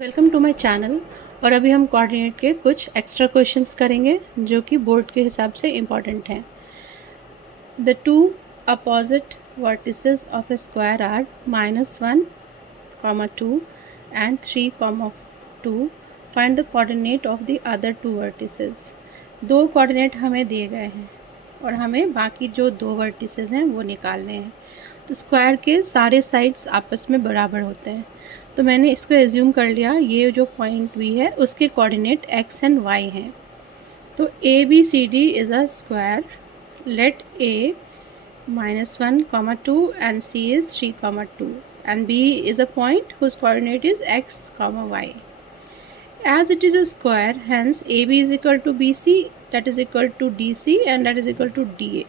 Welcome to my channel. और अभी हम कोऑर्डिनेट के कुछ एक्स्ट्रा क्वेश्चंस करेंगे जो कि बोर्ड के हिसाब से इम्पॉर्टेंट हैं। The two opposite vertices of a square are -1, 2 and 3, 2। Find the coordinate of the other two vertices. दो कोऑर्डिनेट हमें दिए गए हैं और हमें बाकी जो दो वर्टिसेस हैं वो निकालने हैं। तो स्क्वायर के सारे साइड्स आपस में बराबर होते हैं, तो मैंने इसको एज्यूम कर लिया ये जो पॉइंट भी है उसके कोऑर्डिनेट एक्स एंड वाई हैं। तो A B C D is a square. Let A -1, 2 and C is 3, 2 and B is a point whose coordinate is x, y. As it is a square, hence AB is equal to BC, that is equal to DC and that is equal to DA.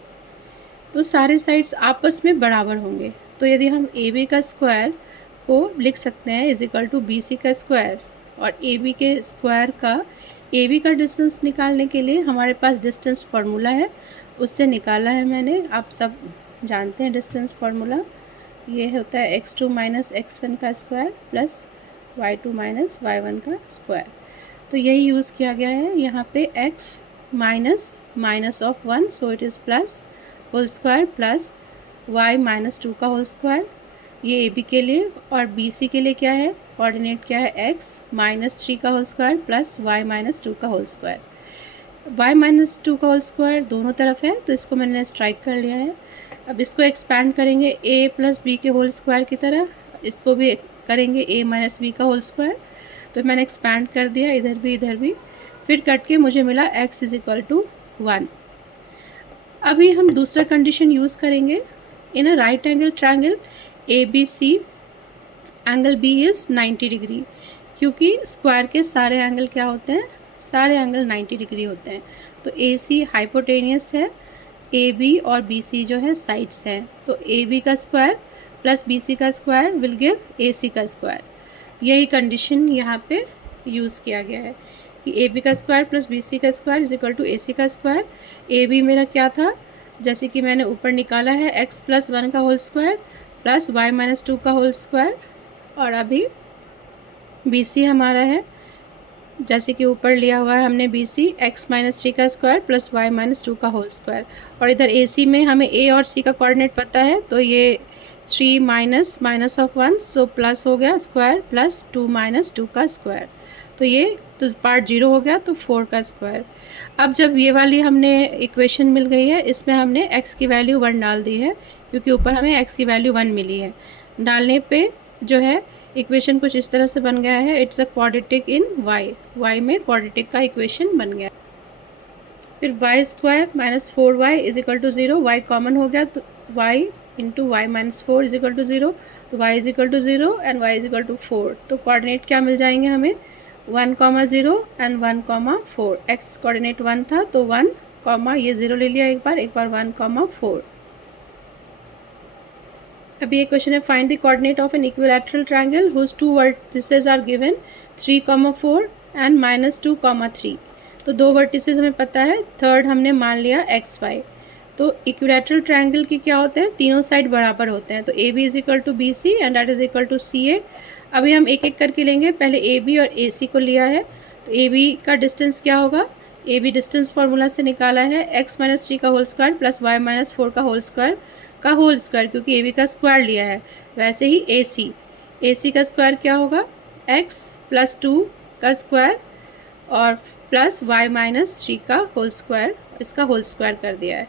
तो सारे sides आपस में बराबर होंगे। तो यदि हम AB का स्क्वायर को लिख सकते हैं इज इक्वल टू BC का स्क्वायर, और AB के स्क्वायर का AB का डिस्टेंस निकालने के लिए हमारे पास डिस्टेंस फार्मूला है, उससे निकाला है मैंने। आप सब जानते हैं डिस्टेंस फार्मूला, ये होता है x2 माइनस x1 का square plus y2 minus y1 का स्क्वायर। तो यही यूज़ किया गया है यहाँ पे। x minus of 1 so it is plus whole square plus y -2 का होल स्क्वायर, ये ए बी के लिए। और बी सी के लिए क्या है, कोऑर्डिनेट क्या है, x -3 का होल स्क्वायर प्लस y -2 का होल स्क्वायर। y -2 का होल स्क्वायर दोनों तरफ है तो इसको मैंने स्ट्राइक कर लिया है। अब इसको एक्सपैंड करेंगे a प्लस बी के होल स्क्वायर की तरह, इसको भी करेंगे a माइनस बी का होल स्क्वायर। तो मैंने एक्सपैंड कर दिया इधर भी, फिर कट के मुझे मिला x इज इक्वल टू 1। अभी हम दूसरा कंडीशन यूज़ करेंगे। In a right angle triangle ABC, angle B is 90 degree, क्योंकि स्क्वायर के सारे एंगल क्या होते हैं, सारे एंगल 90 डिग्री होते हैं। तो AC हाइपोटेनियस है, AB और BC जो है साइड्स हैं। तो AB का स्क्वायर प्लस BC का स्क्वायर विल गिव AC का स्क्वायर। यही कंडीशन यहाँ पे यूज़ किया गया है कि AB का स्क्वायर प्लस BC का square is equal to AC का स्क्वायर। AB मेरा क्या था, जैसे कि मैंने ऊपर निकाला है x + 1 का होल स्क्वायर प्लस y -2 का होल स्क्वायर, और अभी BC हमारा है जैसे कि ऊपर लिया हुआ है हमने BC x -3 का स्क्वायर प्लस y -2 का होल स्क्वायर। और इधर AC में हमें A और C का कोऑर्डिनेट पता है, तो ये 3 माइनस ऑफ 1 सो प्लस हो गया स्क्वायर प्लस 2 -2 का स्क्वायर। तो ये तो पार्ट 0 हो गया, तो 4 का स्क्वायर। अब जब ये वाली हमने इक्वेशन मिल गई है, इसमें हमने x की वैल्यू 1 डाल दी है, क्योंकि ऊपर हमें x की वैल्यू 1 मिली है। डालने पे जो है इक्वेशन कुछ इस तरह से बन गया है, it's a quadratic in y में क्वाड्रेटिक का इक्वेशन बन गया। फिर y² - 4y is equal to 0, y common हो गया तो y into y -4 is equal to 0, तो y is equal to 0 and y is equal to 4। तो कोऑर्डिनेट क्या मिल जाएंगे हमें, 1, 0 एंड 1, 4। x कोऑर्डिनेट 1 था तो 1, ये 0 ले लिया एक बार 1, 4। अभी एक क्वेश्चन है, find the coordinate of an equilateral triangle whose two vertices are given 3, 4 and -2, 3। तो दो वर्टिसेस हमें पता है, थर्ड हमने मान लिया x, y। तो इक्विलैटरल ट्रायंगल के क्या होते हैं, तीनों साइड बराबर होते हैं। तो AB is equal to BC and that is equal to CA। अभी हम एक एक करके लेंगे, पहले AB और AC को लिया है। तो AB का डिस्टेंस क्या होगा, AB डिस्टेंस फार्मूला से निकाला है x -3 का होल स्क्वायर प्लस y -4 का होल स्क्वायर क्योंकि AB का स्क्वायर लिया है। वैसे ही AC का स्क्वायर क्या होगा, x + 2 का स्क्वायर और प्लस y -3 का होल स्क्वायर, इसका होल स्क्वायर कर दिया है।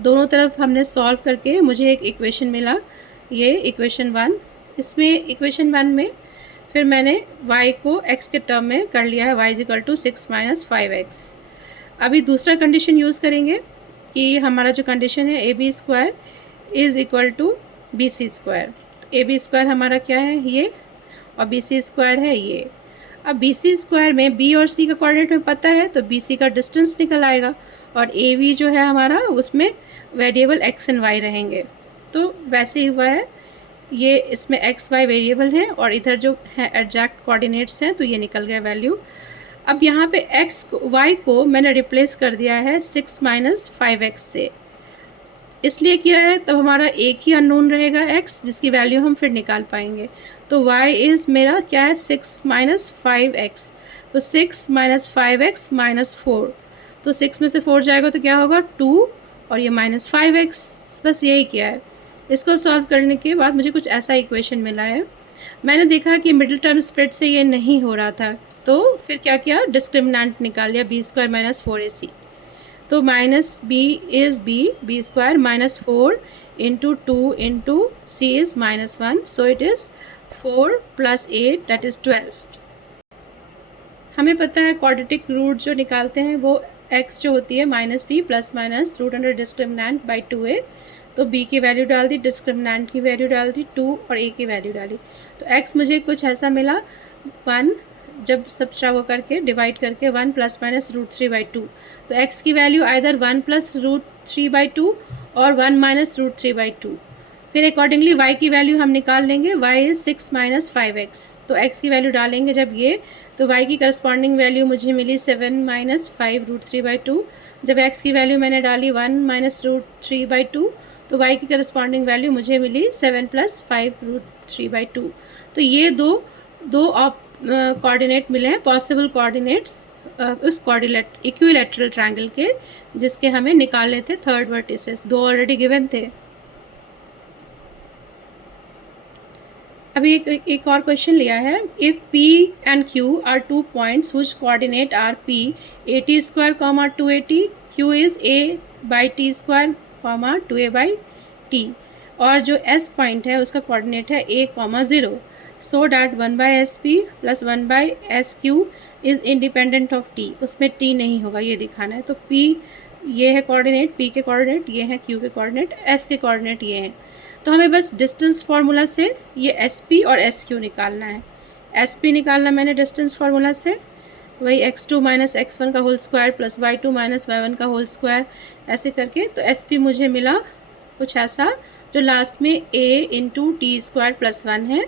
दोनों तरफ हमने सॉल्व करके मुझे एक इक्वेशन मिला, ये इक्वेशन 1। इसमें इक्वेशन 1 में फिर मैंने y को x के टर्म में कर लिया है, y is equal to 6 - 5x। अभी दूसरा कंडीशन यूज़ करेंगे कि हमारा जो कंडीशन है AB² is equal to BC²। तो AB² हमारा क्या है ये, और BC² है ये। अब BC² में B और C का कोऑर्डिनेट हमें पता है, तो BC का डिस्टेंस निकल आएगा, और AB जो है हमारा उसमें वेरिएबल x एंड y रहेंगे। तो वैसे ही हुआ है, ये इसमें x y वेरिएबल हैं और इधर जो है एग्जैक्ट कोऑर्डिनेट्स हैं, तो ये निकल गया वैल्यू। अब यहाँ पे y को मैंने रिप्लेस कर दिया है 6 - 5x से। इसलिए किया है तब हमारा एक ही अननोन रहेगा x, जिसकी वैल्यू हम फिर निकाल पाएंगे। तो y इज़ मेरा क्या है 6 माइनस 5x, तो 6 माइनस 5x माइनस 4, तो 6 में से 4 जाएगा तो क्या होगा 2 और ये माइनस 5x। बस यही किया है। इसको सॉल्व करने के बाद मुझे कुछ ऐसा इक्वेशन मिला है। मैंने देखा कि मिडिल टर्म स्प्रेड से ये नहीं हो रहा था, तो फिर क्या किया, डिस्क्रिमिनेंट निकाल लिया बी स्क्वायर माइनस 4ac। तो minus B is B square minus 4 into 2 into C is -1, so it is 4 + 8 that is 12। हमें पता है क्वाड्रेटिक रूट जो निकालते हैं वो x जो होती है -b plus minus root under discriminant by 2a। तो b की वैल्यू डाल दी, डिस्क्रिमिनेंट की वैल्यू डाल दी 2 और a की वैल्यू डाली, तो x मुझे कुछ ऐसा मिला 1, जब सब्ट्रैक्ट करके डिवाइड करके 1 प्लस माइनस √3/2। तो x की वैल्यू आइदर 1 प्लस √3/2 और 1 माइनस √3/2। फिर अकॉर्डिंगली y की वैल्यू हम निकाल लेंगे, y इज़ 6 माइनस 5x। तो x की वैल्यू डालेंगे जब ये, तो y की करस्पॉन्डिंग वैल्यू मुझे मिली 7 माइनस 5 √3/2। जब x की वैल्यू मैंने डाली 1 माइनस √3/2, तो y की करस्पॉन्डिंग वैल्यू मुझे मिली 7 प्लस 5 √3/2। तो ये दो कोऑर्डिनेट मिले हैं, पॉसिबल कोऑर्डिनेट्स उस कोऑर्डिनेट इक्विलैटरल ट्रायंगल के, जिसके हमें निकालने थे थर्ड वर्टिसेस, दो ऑलरेडी गिवन थे। अभी एक और क्वेश्चन लिया है, if P and Q are 2 points which coordinate are P at² 280, Q is a/t² 2a/t, और जो S पॉइंट है उसका कोऑर्डिनेट है a, 0, so that 1/SP plus 1/SQ is independent of t। उसमें t नहीं होगा, ये दिखाना है। तो P ये है कोऑर्डिनेट, P के कोऑर्डिनेट ये हैं, Q के कोऑर्डिनेट, S के कोऑर्डिनेट ये हैं। तो हमें बस डिस्टेंस फार्मूला से ये SP और SQ निकालना है। SP निकालना मैंने डिस्टेंस फार्मूला से, वही x2 माइनस x1 का whole square plus y2 minus y1 का होल स्क्वायर, ऐसे करके। तो SP मुझे मिला कुछ ऐसा, जो लास्ट में a इंटू t² प्लस 1 है,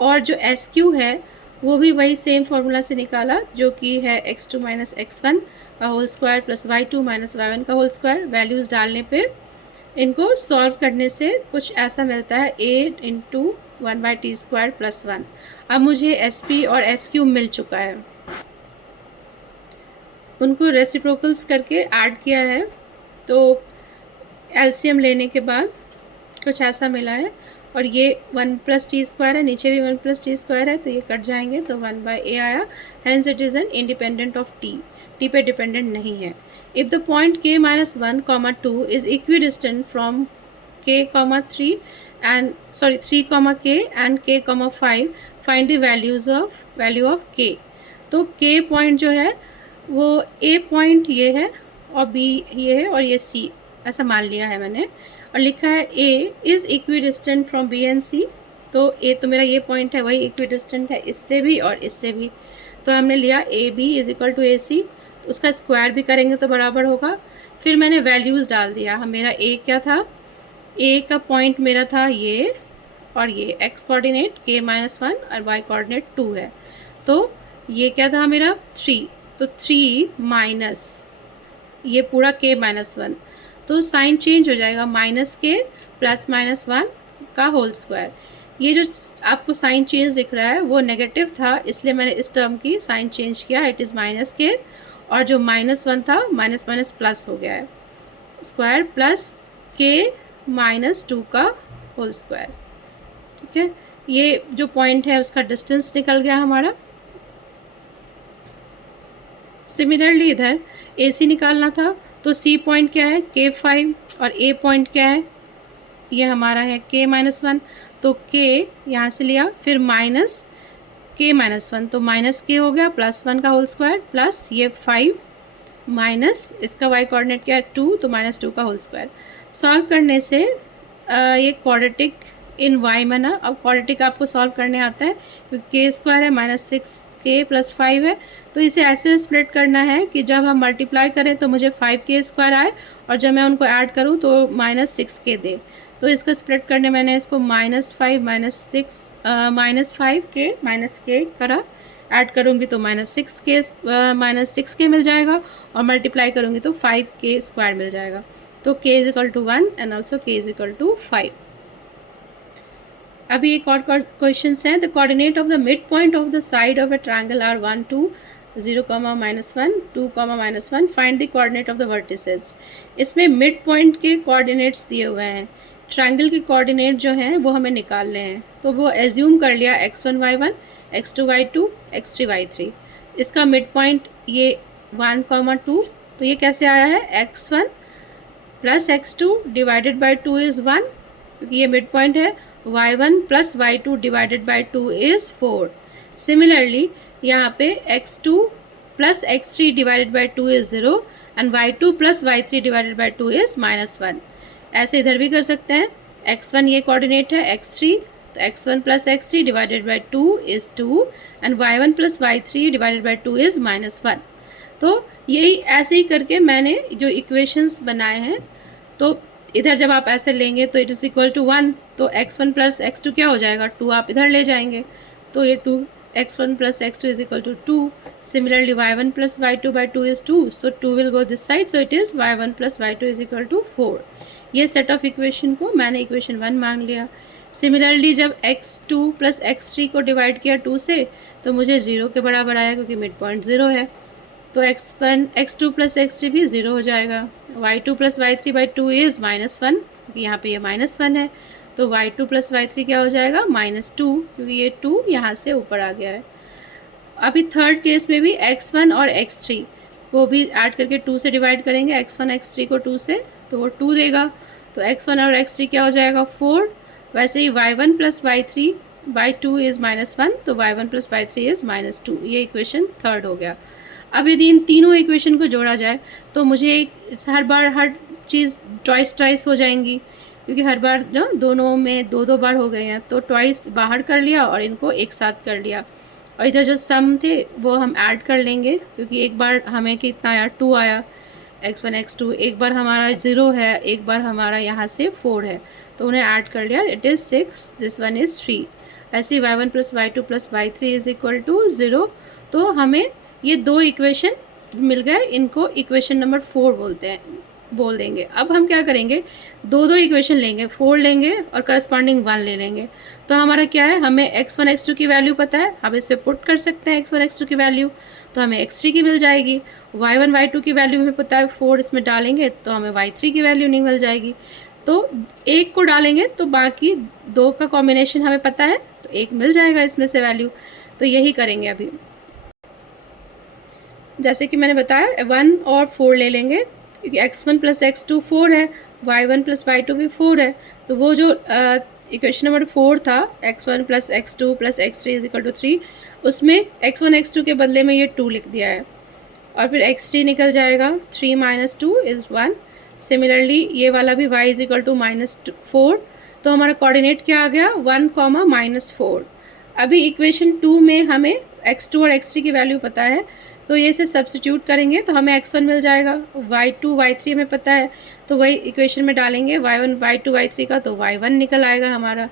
और जो SQ है वो भी वही सेम फार्मूला से निकाला, जो कि है x2 माइनस x1 का whole square plus y2 minus y1 का होल स्क्वायर। वैल्यूज़ डालने पे, इनको सॉल्व करने से कुछ ऐसा मिलता है 8 इंटू 1/t² प्लस 1। अब मुझे SP और SQ मिल चुका है, उनको रेसिप्रोकल्स करके ऐड किया है, तो एलसीएम लेने के बाद कुछ ऐसा मिला है। और ये 1 + t² है, नीचे भी 1 + t² है, तो ये कट जाएंगे, तो 1/a आया। Hence it is an independent of t, t पे डिपेंडेंट नहीं है। If the point k - 1, 2 is equidistant from k, 3 and 3, k and k, 5, find the value of k। तो k पॉइंट जो है वो a पॉइंट ये है, और b ये है, और ये c, ऐसा मान लिया है मैंने। और लिखा है a is equidistant from b and c। तो a तो मेरा ये पॉइंट है, वही इक्विडिस्टेंट है इससे भी और इससे भी। तो हमने लिया AB is equal to AC, उसका स्क्वायर भी करेंगे तो बराबर होगा। फिर मैंने वैल्यूज़ डाल दिया। मेरा a क्या था, a का पॉइंट मेरा था ये, और ये x कोऑर्डिनेट k - 1 और y कोऑर्डिनेट 2 है। तो ये क्या था मेरा 3, तो 3 माइनस ये पूरा k - 1, तो साइन चेंज हो जाएगा, -k प्लस -1 का होल स्क्वायर। ये जो आपको साइन चेंज दिख रहा है वो नेगेटिव था, इसलिए मैंने इस टर्म की साइन चेंज किया, इट इज़ -k, और जो -1 था माइनस माइनस प्लस हो गया है, स्क्वायर प्लस k - 2 का होल स्क्वायर। ठीक है, ये जो पॉइंट है उसका डिस्टेंस निकल गया हमारा। सिमिलरली इधर AC निकालना था, तो C पॉइंट क्या है K5, और A पॉइंट क्या है, ये हमारा है k - 1, तो k यहाँ से लिया, फिर माइनस k - 1, तो -k हो गया, प्लस 1 का होल स्क्वायर, प्लस ये 5 माइनस इसका y कोऑर्डिनेट क्या है 2, तो -2 का होल स्क्वायर। सॉल्व करने से ये क्वाड्रेटिक इन y बना। अब क्वाड्रेटिक आपको सॉल्व करने आता है, क्योंकि k² है, -6k + 5 है, तो इसे ऐसे स्प्लिट करना है कि जब हम मल्टीप्लाई करें तो मुझे 5k² आए, और जब मैं उनको ऐड करूं तो -6k दे। तो इसका स्प्लिट करने मैंने इसको -5 करा, ऐड करूँगी तो -6k मिल जाएगा, और मल्टीप्लाई करूँगी तो 5k² मिल जाएगा। तो k is equal to 1 and also k is equal to 5। अभी एक और क्वेश्चन है, the coordinate of the mid point of the side of a triangle are 1 2 0, -1 2, -1 find the coordinate of the vertices. इसमें mid point के coordinates दिए हुए हैं, triangle के कोऑर्डिनेट जो हैं वो हमें निकालने हैं। तो वो एज्यूम कर लिया x1 y1 x2 y2 x3 y3। इसका मिड पॉइंट ये 1, 2, तो ये कैसे आया है, x1 plus x2 divided by 2 is 1, क्योंकि ये मिड पॉइंट है। y1 plus y2 divided by 2 is 4। Similarly यहाँ पे x2 plus x3 divided by 2 is 0 and y2 plus y3 divided by 2 is -1। ऐसे इधर भी कर सकते हैं, x1 ये कोऑर्डिनेट है x3, तो x1 plus x3 divided by 2 is 2 and y1 plus y3 divided by 2 is -1। तो यही ऐसे ही करके मैंने जो इक्वेशंस बनाए हैं, तो इधर जब आप ऐसे लेंगे तो इट इज़ इक्वल टू 1, तो x1 प्लस x2 क्या हो जाएगा, 2 आप इधर ले जाएंगे, तो ये 2 x1 plus x2 is equal to 2। Similarly y1 plus y2 by 2 is 2, so 2 will go this side, so it is y1 plus y2 is equal to 4। ये सेट ऑफ इक्वेशन को मैंने इक्वेशन 1 मान लिया। सिमिलरली जब x2 plus x3 को divide किया 2 से, तो मुझे 0 के बराबर आया, क्योंकि मिड पॉइंट 0 है, तो x1 x2 प्लस x3 भी 0 हो जाएगा। y2 plus y3 by 2 is -1, क्योंकि यहाँ पे ये -1 है, तो y2 प्लस y3 क्या हो जाएगा, -2, क्योंकि ये 2 यहाँ से ऊपर आ गया है। अभी थर्ड केस में भी x1 और x3 को भी ऐड करके 2 से डिवाइड करेंगे, x1 x3 को 2 से, तो वो 2 देगा, तो x1 और x3 क्या हो जाएगा, 4। वैसे ही y1 plus y3 by 2 is -1, तो y1 प्लस y3 इज़ -2। ये इक्वेशन थर्ड हो गया। अब यदि इन तीनों इक्वेशन को जोड़ा जाए तो मुझे हर बार हर चीज़ ट्वाइस हो जाएंगी, क्योंकि हर बार जो दोनों में 2 बार हो गए हैं, तो ट्वाइस बाहर कर लिया और इनको एक साथ कर लिया, और इधर जो सम थे वो हम ऐड कर लेंगे, क्योंकि एक बार हमें कितना आया, 2 आया, x1 x2, एक बार हमारा 0 है, एक बार हमारा यहाँ से 4 है, तो उन्हें ऐड कर लिया, it is 6, this one is 3। ऐसे y1 plus y2 plus y3 is equal to 0। तो हमें ये 2 इक्वेशन मिल गए, इनको इक्वेशन नंबर 4 बोल देंगे। अब हम क्या करेंगे, 2 इक्वेशन लेंगे, 4 लेंगे और करस्पॉन्डिंग 1 ले लेंगे। तो हमारा क्या है, हमें x1 x2 की वैल्यू पता है, हम इस पर पुट कर सकते हैं x1 x2 की वैल्यू, तो हमें x3 की मिल जाएगी। y1 y2 की वैल्यू हमें पता है, 4 इसमें डालेंगे तो हमें y3 की वैल्यू नहीं मिल जाएगी। तो एक को डालेंगे तो बाकी 2 का कॉम्बिनेशन हमें पता है, तो एक मिल जाएगा इसमें से वैल्यू। तो यही करेंगे अभी, जैसे कि मैंने बताया 1 और 4 ले लेंगे, क्योंकि x1 प्लस x2 4 है, y1 प्लस y2 भी 4 है, तो वो जो इक्वेशन नंबर 4 था, x1 plus x2 plus x3 is equal to 3, उसमें x1 x2 के बदले में ये 2 लिख दिया है, और फिर x3 निकल जाएगा, 3 माइनस 2 इज़ 1। सिमिलरली ये वाला भी y इज इक्वल टू -4, तो हमारा कोऑर्डिनेट क्या आ गया, 1, -4। अभी इक्वेशन 2 में हमें x2 और x3 की वैल्यू पता है, तो ये से सब्स्टिट्यूट करेंगे तो हमें x1 मिल जाएगा, y2 y3 हमें पता है, तो वही इक्वेशन में डालेंगे y1 y2 y3 का, तो y1 निकल आएगा हमारा।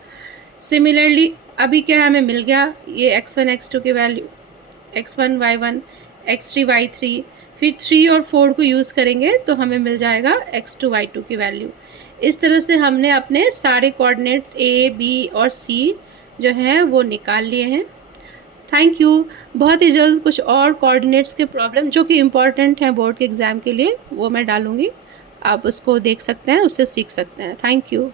सिमिलरली अभी क्या हमें मिल गया, ये x1 x2 की value, x1 y1 x3 y3, फिर 3 और 4 को यूज़ करेंगे तो हमें मिल जाएगा x2 y2 की वैल्यू। इस तरह से हमने अपने सारे कोऑर्डिनेट a b और c जो हैं वो निकाल लिए हैं। Thank you. बहुत ही जल्द कुछ और कोऑर्डिनेट्स के प्रॉब्लम जो कि इम्पॉर्टेंट हैं बोर्ड के एग्ज़ाम के लिए, वो मैं डालूँगी, आप उसको देख सकते हैं, उससे सीख सकते हैं। Thank you.